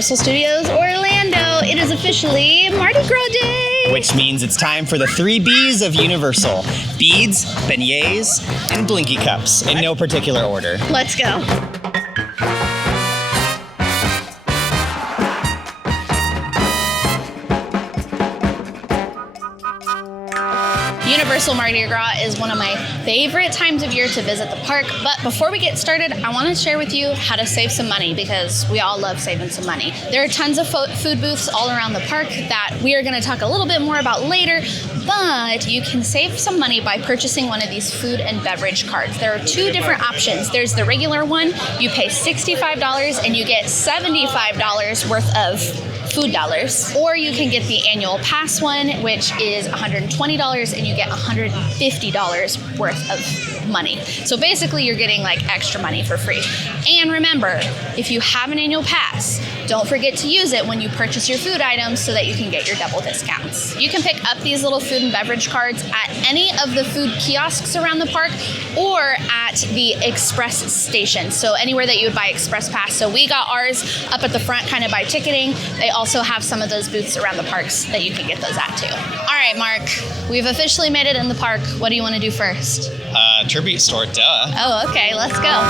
Universal Studios Orlando. It is officially Mardi Gras Day. Which means it's time for the 3 B's of Universal. Beads, beignets, and blinky cups, in no particular order. Let's go. Universal Mardi Gras is one of my favorite times of year to visit the park, but before we get started, I want to share with you how to save some money because we all love saving some money. There are tons of food booths all around the park that we are going to talk a little bit more about later, but you can save some money by purchasing one of these food and beverage cards. There are 2 different options. There's the regular one, you pay $65 and you get $75 worth of food dollars, or you can get the annual pass one, which is $120 and you get $150 worth of money. So basically you're getting like extra money for free. And remember, if you have an annual pass, don't forget to use it when you purchase your food items so that you can get your double discounts. You can pick up these little food and beverage cards at any of the food kiosks around the park or at the express station. So anywhere that you would buy express pass. So we got ours up at the front kind of by ticketing. They also have some of those booths around the parks that you can get those at too. All right, Mark, we've officially made it in the park. What do you want to do first? Tribute store, duh. Oh, okay, let's go.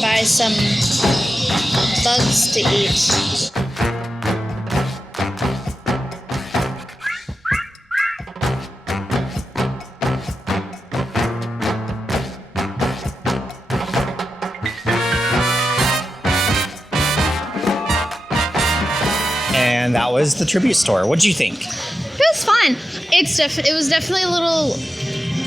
Buy some bugs to eat. And that was the tribute store. What'd you think? It was fun. It was definitely a little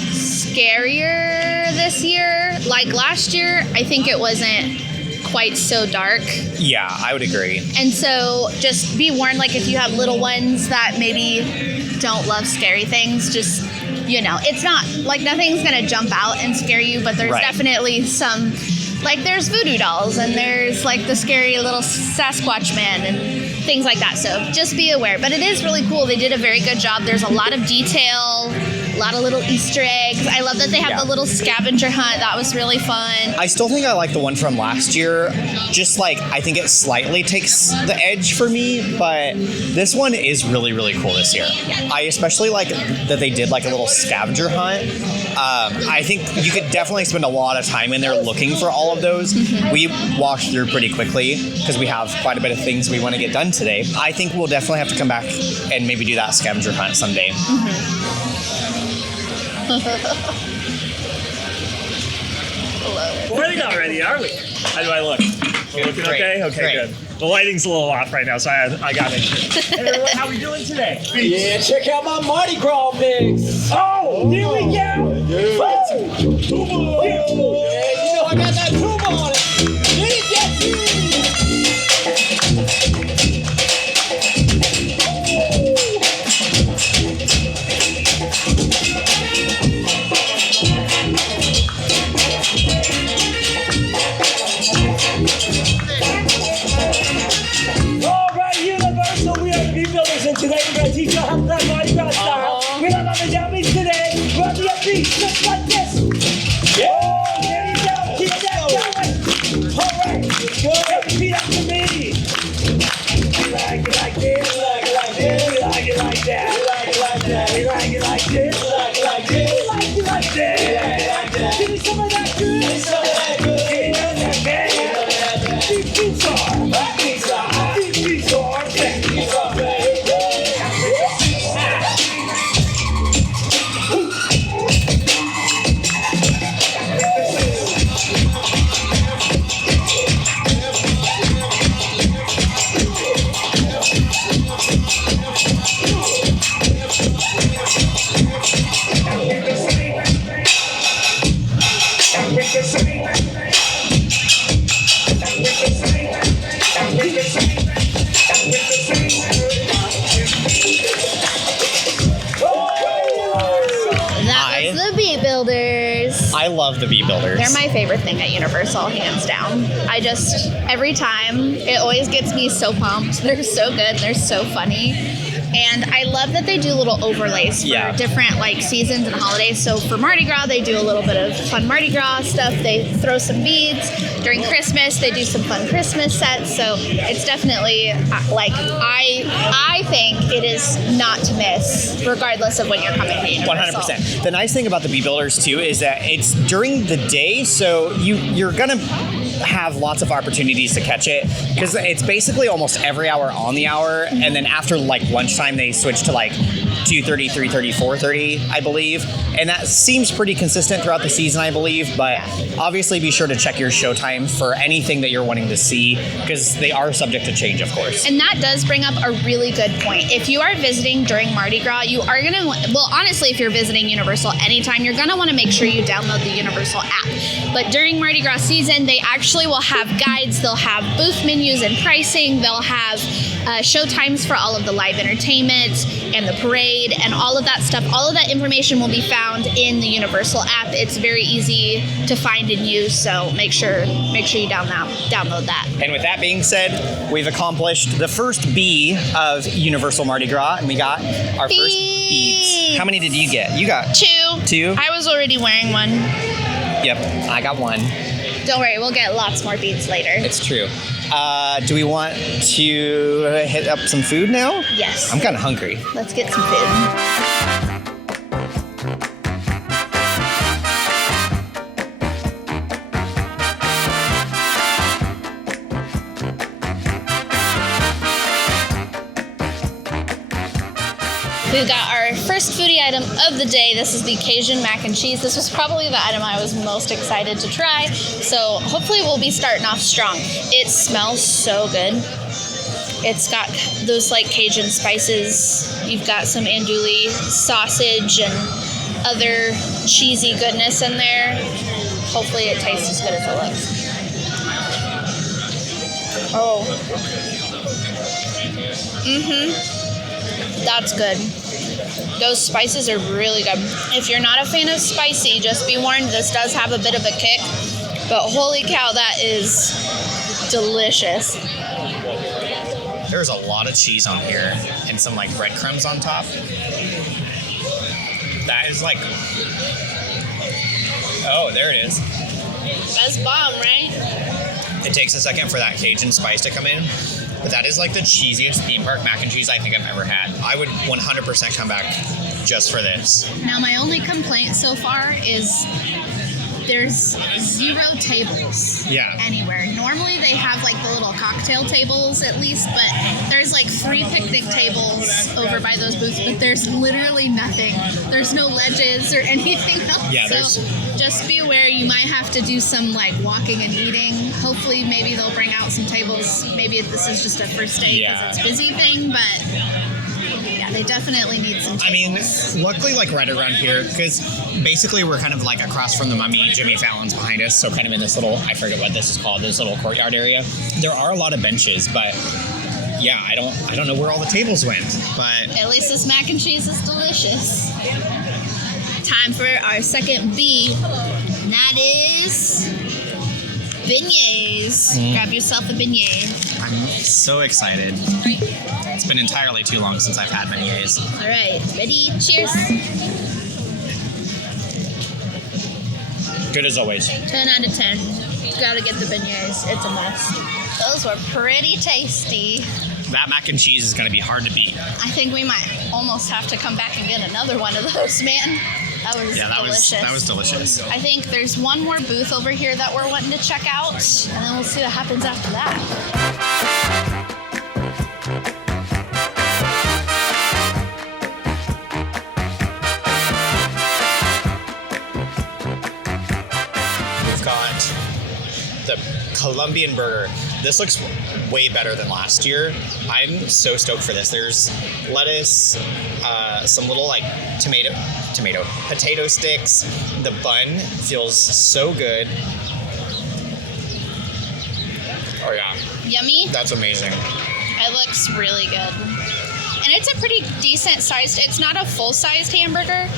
scarier this year. Like last year, I think it wasn't quite so dark. Yeah, I would agree. And so just be warned, like if you have little ones that maybe don't love scary things, just, you know, it's not like nothing's gonna jump out and scare you, but there's definitely some, like there's voodoo dolls and there's like the scary little Sasquatch man and things like that. So just be aware. But it is really cool. They did a very good job. There's a lot of detail, a lot of little Easter eggs. I love that they have the little scavenger hunt. That was really fun. I still think I like the one from last year. Just like, I think it slightly takes the edge for me, but this one is really, really cool this year. Yeah. I especially like that they did like a little scavenger hunt. I think you could definitely spend a lot of time in there looking for all of those. Mm-hmm. We walked through pretty quickly because we have quite a bit of things we want to get done today. I think we'll definitely have to come back and maybe do that scavenger hunt someday. Mm-hmm. We're not ready, are we? How do I look? We're looking okay? Okay, good. The lighting's a little off right now, so I got it. Hey everyone, how we doing today? Yeah, check out my Mardi Gras mix. Oh, here we go! Yeah, you know I got that tuba on it. Get it, Jesse! And today we're going to teach you how to play Mardi Gras style. We're not on the dummies today. We're on the beat just like this. Yeah. Oh, there you go. Keep that going. love the beet builders. They're my favorite thing at Universal, hands down. Every time, it always gets me so pumped. They're so good. They're so funny. And I love that they do little overlays for different like seasons and holidays. So for Mardi Gras, they do a little bit of fun Mardi Gras stuff. They throw some beads. During Christmas, they do some fun Christmas sets. So it's definitely like I think it is not to miss, regardless of when you're coming to Universal. 100%. The nice thing about the beet builders too is that it's during the day, so you're gonna have lots of opportunities to catch it because it's basically almost every hour on the hour, and then after like lunchtime they switch to like 2:30, 3:30, 4:30, I believe, and that seems pretty consistent throughout the season, I believe. But obviously, be sure to check your showtime for anything that you're wanting to see because they are subject to change, of course. And that does bring up a really good point. If you are visiting during Mardi Gras, you are gonna honestly, if you're visiting Universal anytime, you're gonna want to make sure you download the Universal app. But during Mardi Gras season, they actually will have guides. They'll have booth menus and pricing. They'll have show times for all of the live entertainment and the parade and all of that stuff. All of that information will be found in the Universal app. It's very easy to find and use, so make sure you download that. And with that being said, we've accomplished the first B of Universal Mardi Gras, and we got our first beads. How many did you get? You got 2. 2? I was already wearing one. Yep, I got 1. Don't worry, we'll get lots more beads later. It's true. Do we want to hit up some food now? Yes. I'm kind of hungry. Let's get some food. We've got our first foodie item of the day. This is the Cajun Mac and Cheese. This was probably the item I was most excited to try. So hopefully we'll be starting off strong. It smells so good. It's got those like Cajun spices. You've got some andouille sausage and other cheesy goodness in there. Hopefully it tastes as good as it looks. Oh. That's good. Those spices are really good. If you're not a fan of spicy, just be warned, this does have a bit of a kick. But holy cow, that is delicious. There's a lot of cheese on here and some like breadcrumbs on top. That is like, oh, there it is. That's bomb, right? It takes a second for that Cajun spice to come in, but that is like the cheesiest theme park mac and cheese I think I've ever had. I would 100% come back just for this. Now, my only complaint so far is there's 0 tables anywhere. Normally they have like the little cocktail tables at least, but there's like 3 picnic tables over by those booths, but there's literally nothing. There's no ledges or anything else. Yeah, so just be aware, you might have to do some like walking and eating. Hopefully maybe they'll bring out some tables. Maybe this is just a first day because it's busy thing, but yeah, they definitely need some tables. I mean, luckily, like right around here, because basically we're kind of like across from the Mummy. Jimmy Fallon's behind us, so kind of in this little, I forget what this is called, this little courtyard area. There are a lot of benches, but yeah, I don't know where all the tables went, but at least this mac and cheese is delicious. Time for our second B, and that is beignets. Grab yourself a beignet. I'm so excited. It's been entirely too long since I've had beignets. All right, ready? Cheers. Good as always. 10 out of 10. Gotta get the beignets. It's a must. Those were pretty tasty. That mac and cheese is going to be hard to beat. I think we might almost have to come back and get another one of those, man. That was delicious. That was delicious. I think there's one more booth over here that we're wanting to check out, and then we'll see what happens after that. The Columbian Burger. This looks way better than last year. I'm so stoked for this. There's lettuce, some little like potato sticks. The bun feels so good. Oh yeah. Yummy? That's amazing. It looks really good. And it's a pretty decent sized, it's not a full-sized hamburger,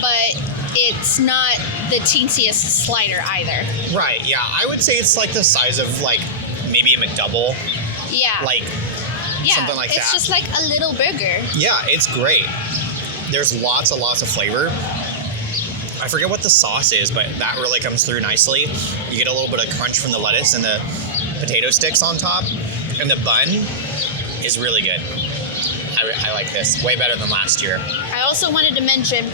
but it's not the teensiest slider either. Right, yeah. I would say it's like the size of like maybe a McDouble. Yeah. Like something like it's that. just like a little burger. Yeah, it's great. There's lots of flavor. I forget what the sauce is, but that really comes through nicely. You get a little bit of crunch from the lettuce and the potato sticks on top. And the bun is really good. I like this. Way better than last year. I also wanted to mention,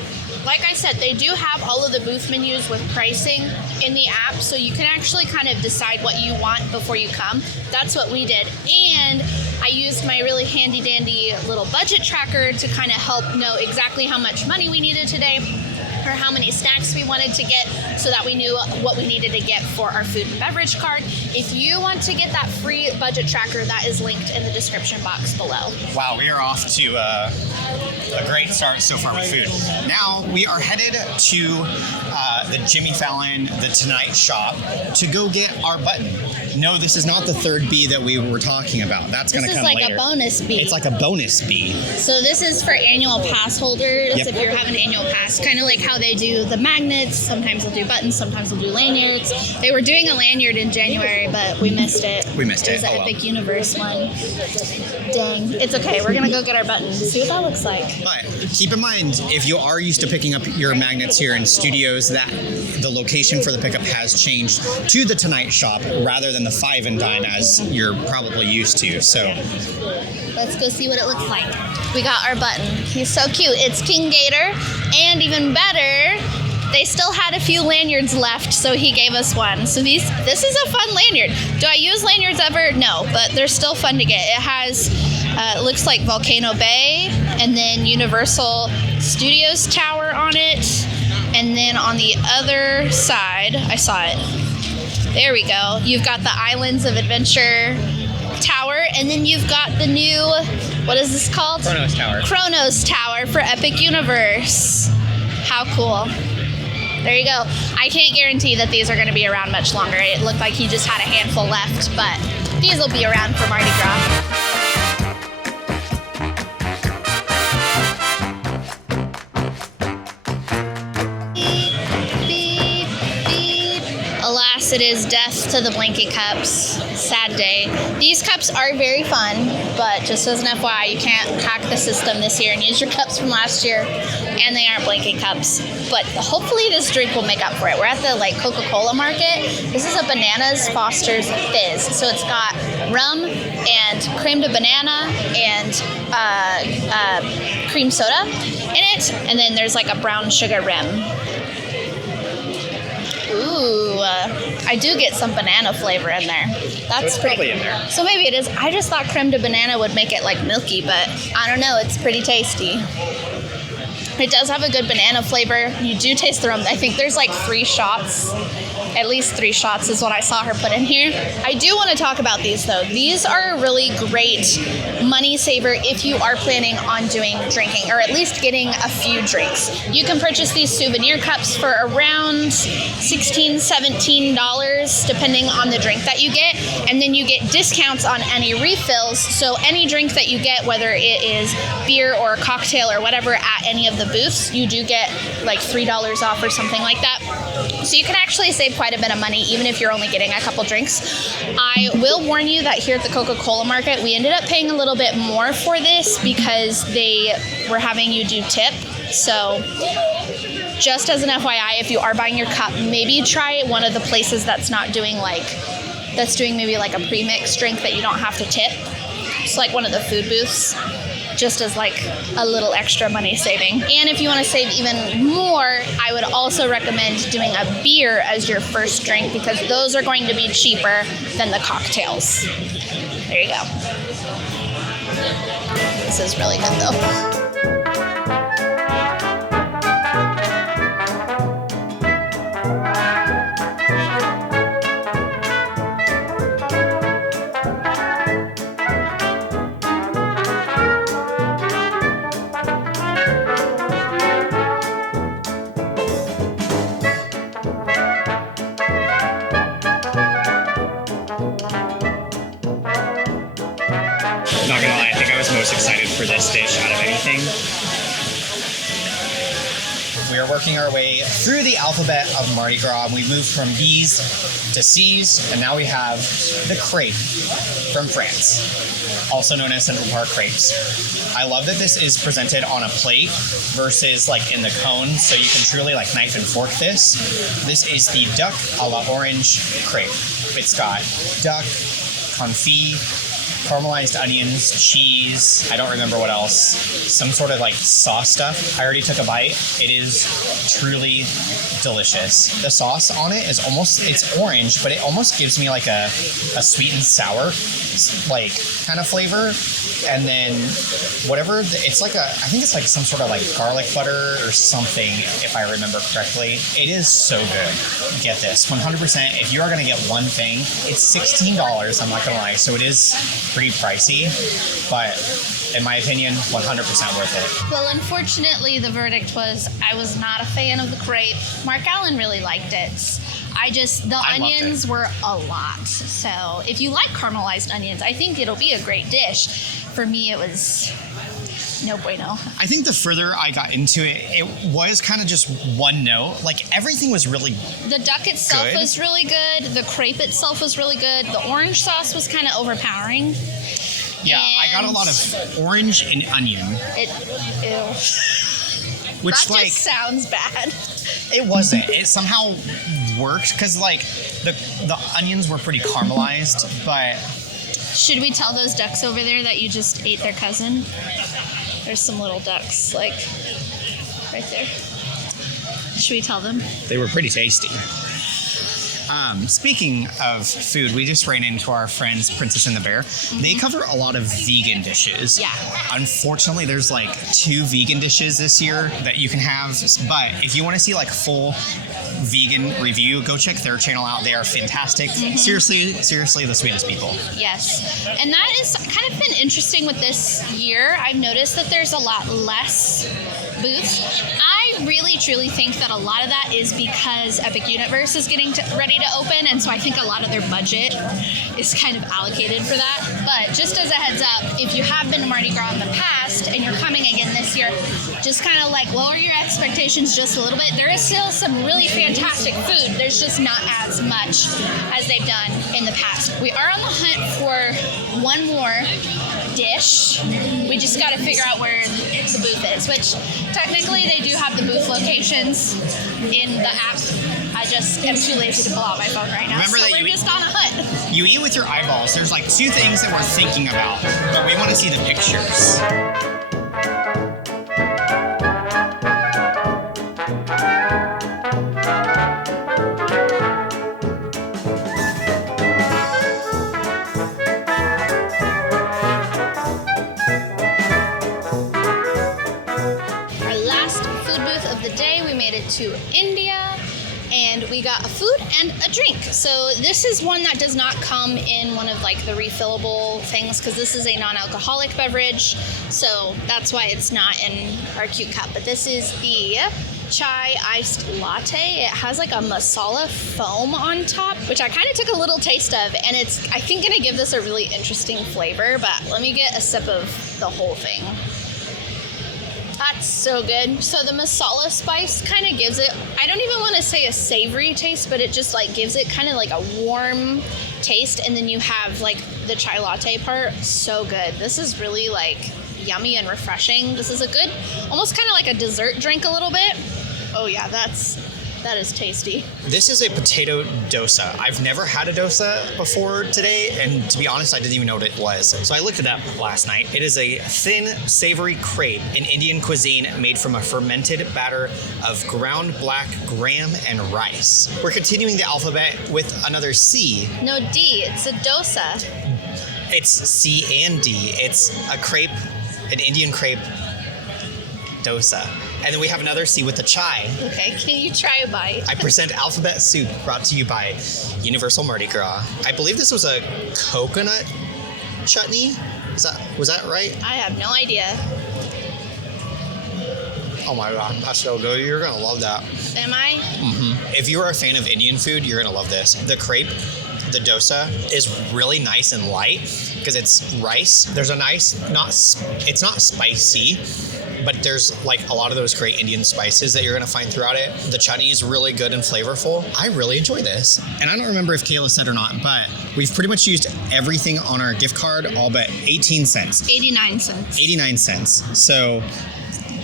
like I said, they do have all of the booth menus with pricing in the app, so you can actually kind of decide what you want before you come. That's what we did. And I used my really handy dandy little budget tracker to kind of help know exactly how much money we needed today, or how many snacks we wanted to get, so that we knew what we needed to get for our food and beverage card. If you want to get that free budget tracker, that is linked in the description box below. Wow, we are off to a great start so far with food. Now we are headed to the Jimmy Fallon, the Tonight Shop, to go get our button. No, this is not the third bee that we were talking about. That's going to come later. This is like a bonus bee. It's like a bonus bee. So this is for annual pass holders. Yep. If you have an annual pass, kind of like how they do the magnets. Sometimes they'll do buttons, sometimes they'll do lanyards. They were doing a lanyard in January, but we missed it. We missed it. It was the Epic Universe one. Dang. It's okay. We're going to go get our button. See what that looks like. But keep in mind, if you are used to picking up your magnets here in studios, that the location for the pickup has changed to the Tonight Shop rather than the Five and Dine as you're probably used to. So let's go see what it looks like. We got our button. He's so cute. It's King Gator, and even better, they still had a few lanyards left, so he gave us one. So this is a fun lanyard. Do I use lanyards ever? No, but they're still fun to get. It has, it looks like Volcano Bay, and then Universal Studios Tower on it. And then on the other side, I saw it. There we go. You've got the Islands of Adventure Tower, and then you've got the new, what is this called? Kronos Tower. Kronos Tower for Epic Universe. How cool. There you go. I can't guarantee that these are going to be around much longer. It looked like he just had a handful left, but these will be around for Mardi Gras. Alas, it is death to the blanket cups. Sad day. These cups are very fun, but just as an FYI, you can't hack the system this year and use your cups from last year, and they aren't blanket cups. But hopefully this drink will make up for it. We're at the Coca-Cola market. This is a Bananas Foster's Fizz. So it's got rum and creme de banana and cream soda in it, and then there's like a brown sugar rim. Ooh, I do get some banana flavor in there. That's pretty probably in there. So maybe it is. I just thought creme de banana would make it like milky, but I don't know. It's pretty tasty. It does have a good banana flavor. You do taste the rum. I think there's like 3 shots. At least 3 shots is what I saw her put in here. I do want to talk about these though. These are a really great money saver if you are planning on doing drinking, or at least getting a few drinks. You can purchase these souvenir cups for around $16, $17 depending on the drink that you get, and then you get discounts on any refills. So any drink that you get, whether it is beer or a cocktail or whatever at any of the booths, you do get like $3 off or something like that. So you can actually save quite a bit of money even if you're only getting a couple drinks. I will warn you that here at the Coca-Cola market, we ended up paying a little bit more for this because they were having you do tip. So just as an FYI, if you are buying your cup, maybe try one of the places that's not doing that's doing maybe like a pre-mixed drink that you don't have to tip. It's like one of the food booths, just as like a little extra money saving. And if you want to save even more, I would also recommend doing a beer as your first drink, because those are going to be cheaper than the cocktails. There you go. This is really good though. Not gonna lie, I think I was most excited for this dish out of anything. We are working our way through the alphabet of Mardi Gras. We moved from B's to C's, and now we have the crepe from France, also known as Central Park crepes. I love that this is presented on a plate versus like in the cone, so you can truly like knife and fork this. This is the duck a la orange crepe. It's got duck, confit, caramelized onions, cheese, I don't remember what else, some sort of like sauce stuff. I already took a bite. It is truly delicious. The sauce on it is almost, it's orange, but it almost gives me like a sweet and sour like kind of flavor. And then whatever, it's like I think it's like some sort of like garlic butter or something, if I remember correctly. It is so good. Get this, 100%, if you are gonna get one thing, it's $16, I'm not gonna lie, so it is pretty pricey, but in my opinion, 100% worth it. Well, unfortunately, the verdict was I was not a fan of the crepe. Mark Allen really liked it. The onions were a lot. So if you like caramelized onions, I think it'll be a great dish. For me, it was no bueno. I think the further I got into it, it was kind of just one note. Like everything was really The duck itself good. was really good. The crepe itself was really good. The orange sauce was kind of overpowering. Yeah, I got a lot of orange and onion. Ew. Which That like just sounds bad. it wasn't. It somehow worked because like the onions were pretty caramelized, but Should we tell those ducks over there that you just ate their cousin? There's some little ducks, like, right there. Should we tell them? they were pretty tasty. Speaking of food, we just ran into our friends Princess and the Bear. They cover a lot of vegan dishes. Yeah. Unfortunately, there's like 2 vegan dishes this year that you can have. But if you want to see like full vegan review, go check their channel out. They are fantastic. Seriously, the sweetest people. Yes. And that is kind of been interesting with this year. I've noticed that there's a lot less booths. I really truly think that a lot of that is because Epic Universe is getting ready to open, and so I think a lot of their budget is kind of allocated for that. But just as a heads up, if you have been to Mardi Gras in the past and you're coming again this year, just kind of like lower your expectations just a little bit. There is still some really fantastic food. There's just not as much as they've done in the past. We are on the hunt for one more dish. We just got to figure out where the booth is, which technically they do have the booth locations in the app. I just am too lazy to pull out my phone right now. Remember so that we're just on a hunt. You eat with your eyeballs. There's like 2 things that we're thinking about, but we want to see the pictures. To India, and we got a food and a drink. So this is one that does not come in one of like the refillable things because this is a non-alcoholic beverage, so that's why it's not in our cute cup. But this is the chai iced latte. It has like a masala foam on top, which I kind of took a little taste of, and it's I think gonna give this a really interesting flavor. But let me get a sip of the whole thing. That's so good. So the masala spice kind of gives it, I don't even want to say a savory taste, but it just like gives it kind of like a warm taste. And then you have like the chai latte part. So good. This is really like yummy and refreshing. This is a good, almost kind of like a dessert drink a little bit. Oh yeah, that is tasty. This is a potato dosa. I've never had a dosa before today, and to be honest, I didn't even know what it was. So I looked it up last night. It is a thin, savory crepe in Indian cuisine made from a fermented batter of ground black gram and rice. We're continuing the alphabet with another C. No, D. It's a dosa. It's C and D. It's a crepe, an Indian crepe dosa. And then we have another C with the chai. Okay, can you try a bite? I present alphabet soup brought to you by Universal Mardi Gras. I believe this was a coconut chutney. Was that right? I have no idea. Oh my god, that's so good. You're gonna love that. Am I? Mm-hmm. If you are a fan of Indian food, you're gonna love this. The crepe, the dosa, is really nice and light because it's rice. There's a nice, it's not spicy, but there's like a lot of those great Indian spices that you're gonna find throughout it. The chutney is really good and flavorful. I really enjoy this. And I don't remember if Kayla said or not, but we've pretty much used everything on our gift card, all but 18 cents. 89 cents. 89 cents. So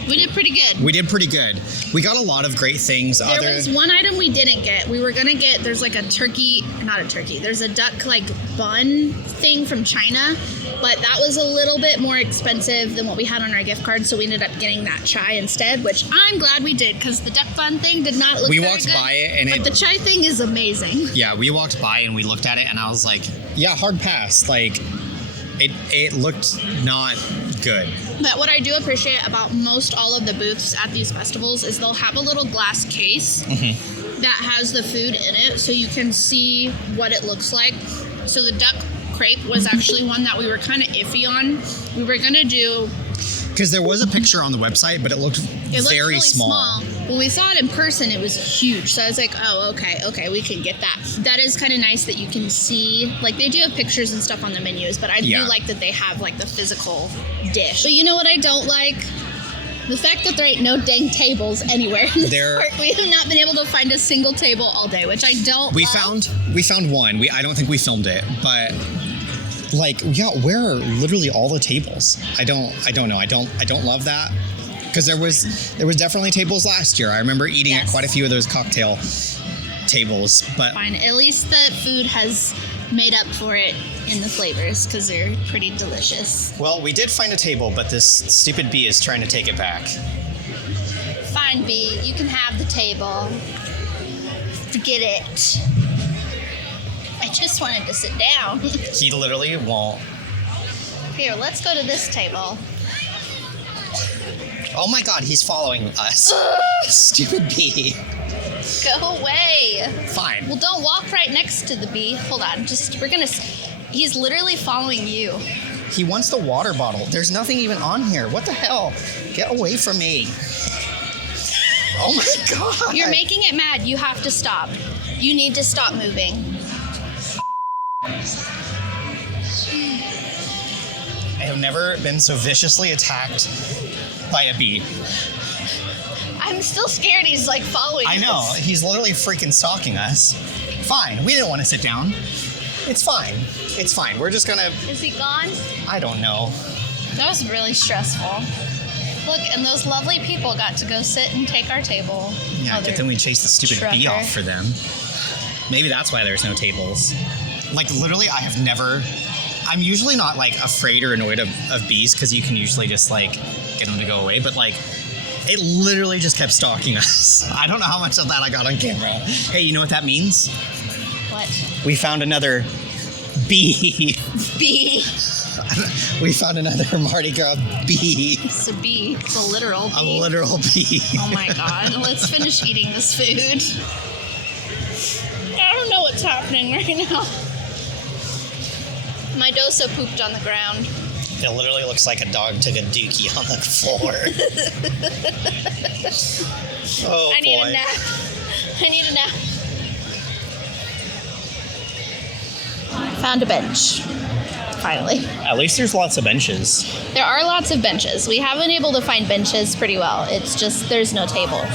we did pretty good. we did pretty good. We got a lot of great things. There was one item we didn't get. We were gonna get, there's like a turkey, not a turkey, there's a duck like bun thing from China, but that was a little bit more expensive than what we had on our gift card, so we ended up getting that chai instead, which I'm glad we did, because the duck bun thing did not look We very walked good, by it and but the chai thing is amazing. Yeah, we walked by and we looked at it and I was like, yeah, hard pass. Like, it looked not good. But what I do appreciate about most all of the booths at these festivals is they'll have a little glass case that has the food in it, so you can see what it looks like. So the duck crepe was actually one that we were kind of iffy on. We were gonna do, because there was a picture on the website, but it looked very really small. When we saw it in person, it was huge. So I was like, oh, okay, we can get that. That is kind of nice that you can see, like they do have pictures and stuff on the menus, but I do like that they have like the physical dish. But you know what I don't like? The fact that there ain't no dang tables anywhere in this park. We have not been able to find a single table all day, which I don't We love. found one. I don't think we filmed it, but like, yeah, where are literally all the tables? I don't know. I don't love that. Because there was definitely tables last year. I remember eating at quite a few of those cocktail tables, but Fine. At least the food has made up for it in the flavors, because they're pretty delicious. well, we did find a table, but this stupid bee is trying to take it back. Fine, B. You can have the table. Forget it. I just wanted to sit down. He literally won't. Here, let's go to this table. Oh my god, he's following us. Stupid bee. Go away. Fine. Well, don't walk right next to the bee. Hold on. He's literally following you. He wants the water bottle. There's nothing even on here. What the hell? Get away from me. Oh my god. You're making it mad. You have to stop. You need to stop moving. I have never been so viciously attacked by a bee. I'm still scared he's like following I know. us. He's literally freaking stalking us. Fine. We didn't want to sit down. It's fine. It's fine. We're just gonna... Is he gone? I don't know. That was really stressful. Look, and those lovely people got to go sit and take our table. Yeah, but then we chased the stupid bee trucker. off for them. Maybe that's why there's no tables. Like, literally, I have never... I'm usually not, like, afraid or annoyed of bees, because you can usually just, like, get them to go away. But, like, it literally just kept stalking us. I don't know how much of that I got on camera. Hey, you know what that means? What? We found another bee. Bee. We found another Mardi Gras bee. It's a bee. It's a literal A bee. literal bee. Oh my god. Let's finish eating this food. I don't know what's happening right now. My Dosa pooped on the ground. It literally looks like a dog took a dookie on the floor. Oh, I need boy. a nap. I need a nap. Found a bench. Finally. At least there's lots of benches. There are lots of benches. We have been able to find benches pretty well. It's just there's no tables.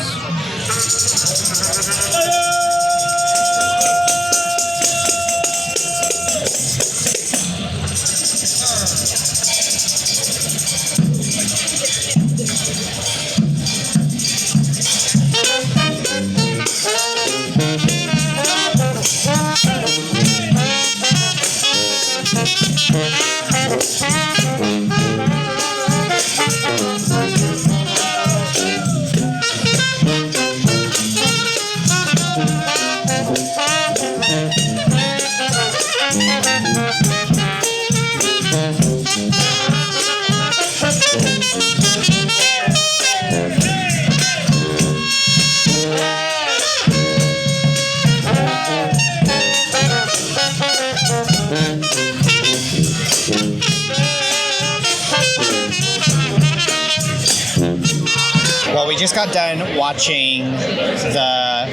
Well, we just got done watching the...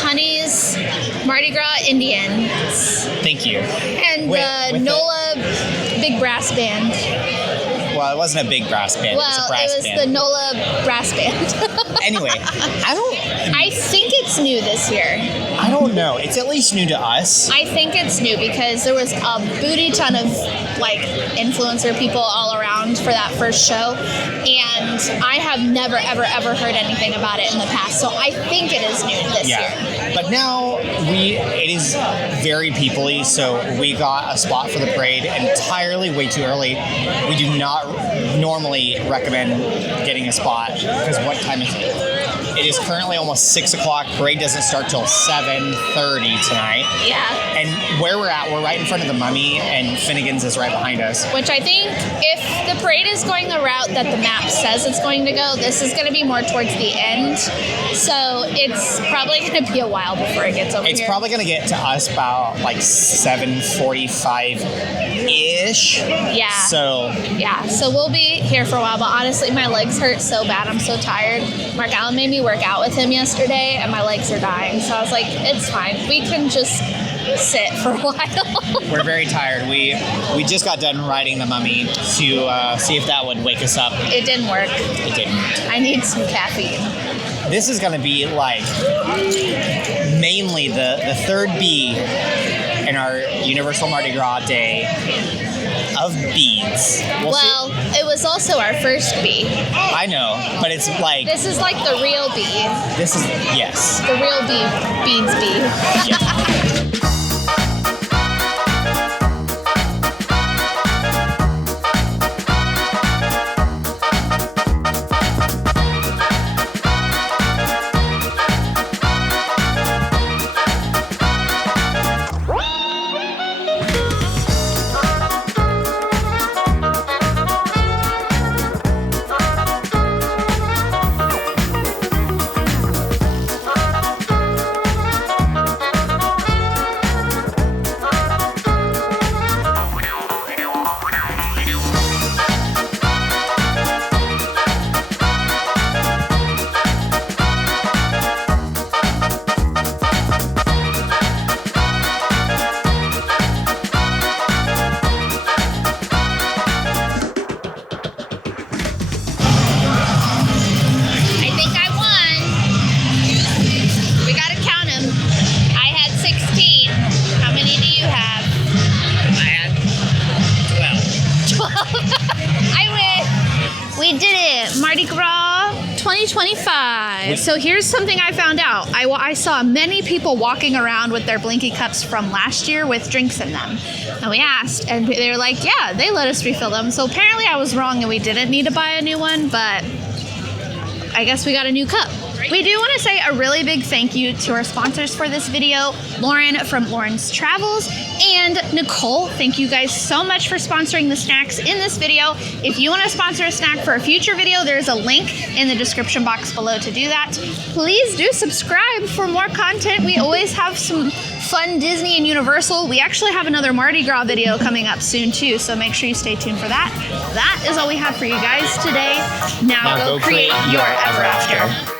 Honey's Mardi Gras Indians Thank you. and With the the- NOLA big brass band. Well, it wasn't a big brass band. It was a Well, brass it was band. the NOLA brass band. Anyway, I think it's new this year. I don't know. It's at least new to us. I think it's new because there was a booty ton of like influencer people all around for that first show, and I have never ever heard anything about it in the past. So I think it is new this year. But now it is very people-y, so we got a spot for the parade entirely way too early. We do not normally recommend getting a spot because what time is it? It is currently almost 6 o'clock. Parade doesn't start till 7:30 tonight. Yeah. And where we're at, we're right in front of the Mummy, and Finnegan's is right behind us. Which I think if the parade is going the route that the map says it's going to go, this is going to be more towards the end. So it's probably going to be a while before it gets over It's here. probably going to get to us about like 7:45-ish. Yeah. So So we'll be here for a while, but honestly, my legs hurt so bad. I'm so tired. Mark Allen made me work out with him yesterday, and my legs are dying. So I was like, it's fine. We can just sit for a while. we're very tired. We just got done riding the Mummy to see if that would wake us up. It didn't work. It didn't. I need some caffeine. This is going to be like mainly the third B in our Universal Mardi Gras day of beads. We'll see. It was also our first bee. I know, but it's like This is like the real bee. this is yes. The real bee, beads bee. We did it! Mardi Gras 2025. So here's something I found out. I saw many people walking around with their Blinky cups from last year with drinks in them. And we asked, and they were like, yeah, they let us refill them. So apparently I was wrong and we didn't need to buy a new one, but I guess we got a new cup. We do want to say a really big thank you to our sponsors for this video, Lauren from Lauren's Travels and Nicole. Thank you guys so much for sponsoring the snacks in this video. If you want to sponsor a snack for a future video, there's a link in the description box below to do that. Please do subscribe for more content. We always have some fun Disney and Universal. We actually have another Mardi Gras video coming up soon too, so make sure you stay tuned for that. That is all we have for you guys today. Now go create your ever after.